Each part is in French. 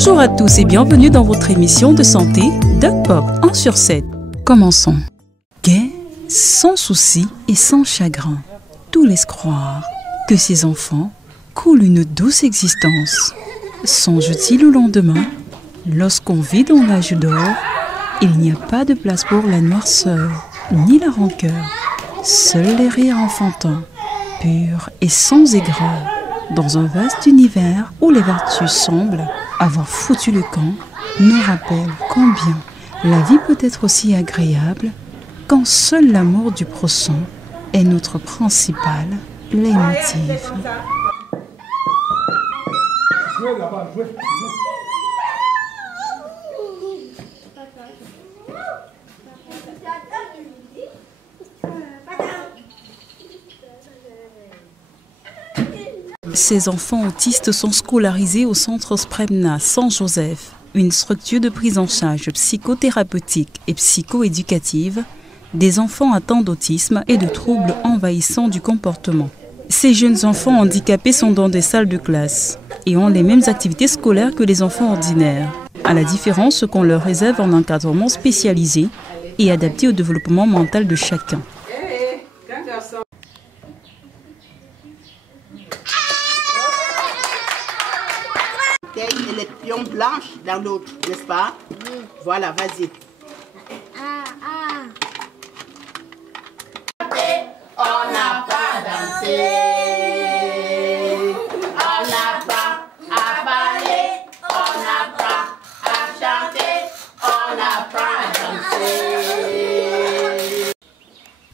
Bonjour à tous et bienvenue dans votre émission de santé DocPop 1/7. Commençons. Gai, sans souci et sans chagrin, tout laisse croire que ces enfants coulent une douce existence. Songe-t-il au lendemain, lorsqu'on vit dans l'âge d'or, il n'y a pas de place pour la noirceur ni la rancœur. Seuls les rires enfantins, purs et sans aigreur, dans un vaste univers où les vertus semblent avoir foutu le camp, nous rappellent combien la vie peut être aussi agréable quand seul l'amour du prochain est notre principal leitmotiv. Ces enfants autistes sont scolarisés au centre Spremna Saint-Joseph, une structure de prise en charge psychothérapeutique et psychoéducative des enfants atteints d'autisme et de troubles envahissants du comportement. Ces jeunes enfants handicapés sont dans des salles de classe et ont les mêmes activités scolaires que les enfants ordinaires, à la différence qu'on leur réserve un encadrement spécialisé et adapté au développement mental de chacun. Et les pions blanches dans l'autre, n'est-ce pas? Voilà, vas-y. On n'a pas dansé, on n'a pas à parler, on n'a pas à chanter, on n'a pas à danser.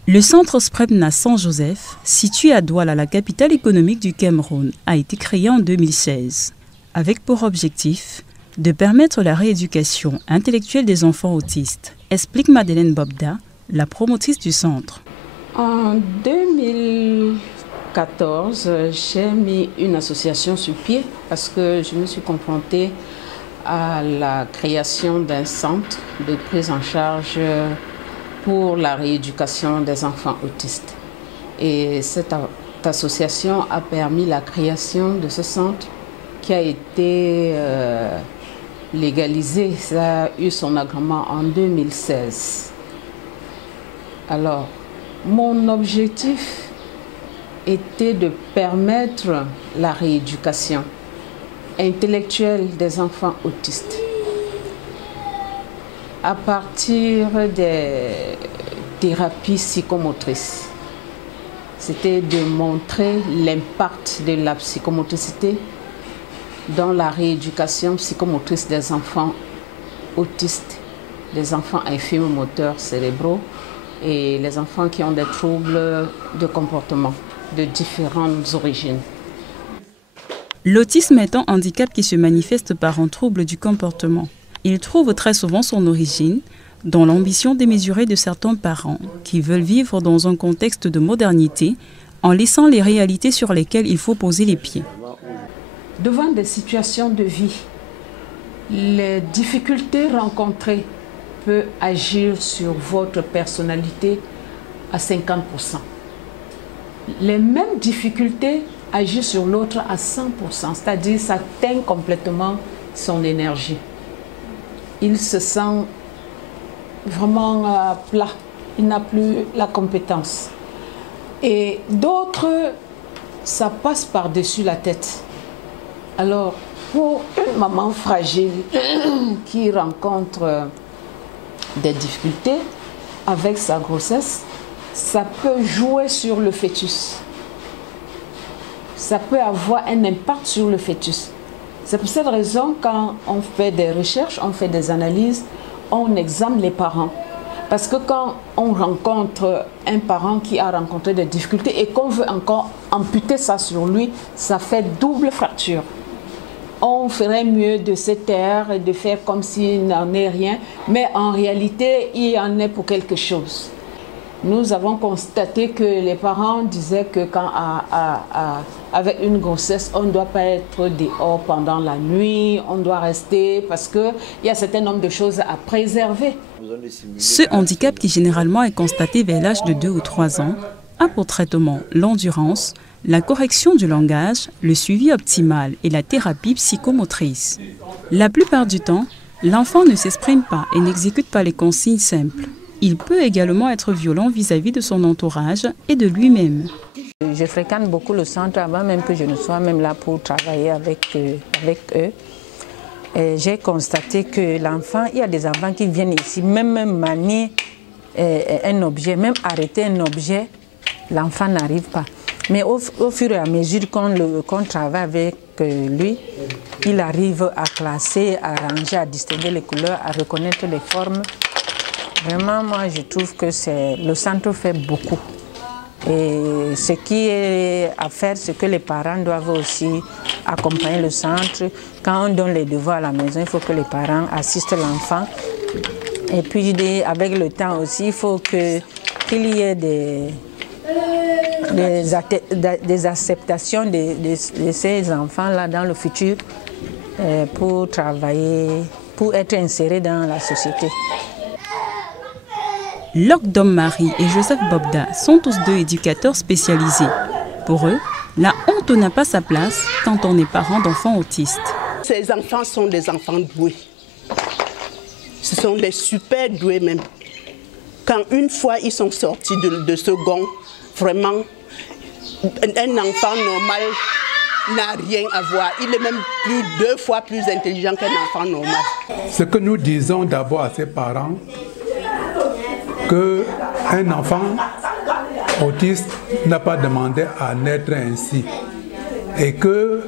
Le centre Spremna Saint-Joseph, situé à Douala, la capitale économique du Cameroun, a été créé en 2016. Avec pour objectif de permettre la rééducation intellectuelle des enfants autistes, explique Madeleine Bobda, la promotrice du centre. En 2014, j'ai mis une association sur pied parce que je me suis confrontée à la création d'un centre de prise en charge pour la rééducation des enfants autistes. Et cette association a permis la création de ce centre qui a été légalisé. Ça a eu son agrément en 2016. Alors, mon objectif était de permettre la rééducation intellectuelle des enfants autistes à partir des thérapies psychomotrices. C'était de montrer l'impact de la psychomotricité dans la rééducation psychomotrice des enfants autistes, des enfants infirmes moteurs cérébraux et les enfants qui ont des troubles de comportement de différentes origines. L'autisme est un handicap qui se manifeste par un trouble du comportement. Il trouve très souvent son origine dans l'ambition démesurée de certains parents qui veulent vivre dans un contexte de modernité en laissant les réalités sur lesquelles il faut poser les pieds. Devant des situations de vie, les difficultés rencontrées peuvent agir sur votre personnalité à 50%. Les mêmes difficultés agissent sur l'autre à 100%, c'est-à-dire ça teint complètement son énergie. Il se sent vraiment plat, il n'a plus la compétence. Et d'autres, ça passe par-dessus la tête. Alors, pour une maman fragile qui rencontre des difficultés avec sa grossesse, ça peut jouer sur le fœtus. Ça peut avoir un impact sur le fœtus. C'est pour cette raison, quand on fait des recherches, on fait des analyses, on examine les parents. Parce que quand on rencontre un parent qui a rencontré des difficultés et qu'on veut encore amputer ça sur lui, ça fait double fracture. On ferait mieux de se taire et de faire comme s'il n'en est rien, mais en réalité, il en est pour quelque chose. Nous avons constaté que les parents disaient que quand avec une grossesse, on ne doit pas être dehors pendant la nuit, on doit rester parce qu'il y a un certain nombre de choses à préserver. Ce handicap qui généralement est constaté vers l'âge de 2 ou 3 ans a pour traitement l'endurance, la correction du langage, le suivi optimal et la thérapie psychomotrice. La plupart du temps, l'enfant ne s'exprime pas et n'exécute pas les consignes simples. Il peut également être violent vis-à-vis de son entourage et de lui-même. Je fréquente beaucoup le centre avant même que je ne sois même là pour travailler avec eux. J'ai constaté que l'enfant, il y a des enfants qui viennent ici, même manier un objet, même arrêter un objet, l'enfant n'arrive pas. Mais au fur et à mesure qu'on travaille avec lui, il arrive à classer, à ranger, à distinguer les couleurs, à reconnaître les formes. Vraiment, moi, je trouve que le centre fait beaucoup. Et ce qui est à faire, c'est que les parents doivent aussi accompagner le centre. Quand on donne les devoirs à la maison, il faut que les parents assistent l'enfant. Et puis, avec le temps aussi, il faut qu'il y ait des acceptations de ces enfants-là dans le futur pour travailler, pour être insérés dans la société. Locke Dom-Marie et Joseph Bobda sont tous deux éducateurs spécialisés. Pour eux, la honte n'a pas sa place quand on est parent d'enfants autistes. Ces enfants sont des enfants doués. Ce sont des super doués même. Quand une fois ils sont sortis de ce gond, vraiment, un enfant normal n'a rien à voir. Il est même 2 fois plus intelligent qu'un enfant normal. Ce que nous disons d'abord à ses parents, qu'un enfant autiste n'a pas demandé à naître ainsi et que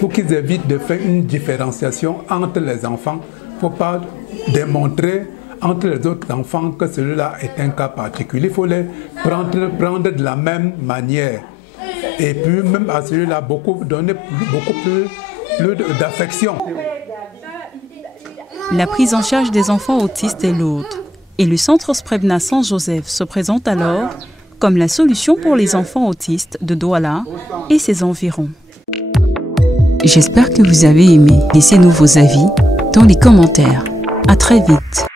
pour qu'ils évitent de faire une différenciation entre les enfants, il ne faut pas démontrer entre les autres enfants que celui-là est un cas particulier. Il faut les prendre de la même manière et puis même à celui-là donner beaucoup plus d'affection. La prise en charge des enfants autistes est lourde. Et le centre Sprevna Saint-Joseph se présente alors comme la solution pour les enfants autistes de Douala et ses environs. J'espère que vous avez aimé. Laissez-nous vos avis dans les commentaires. À très vite.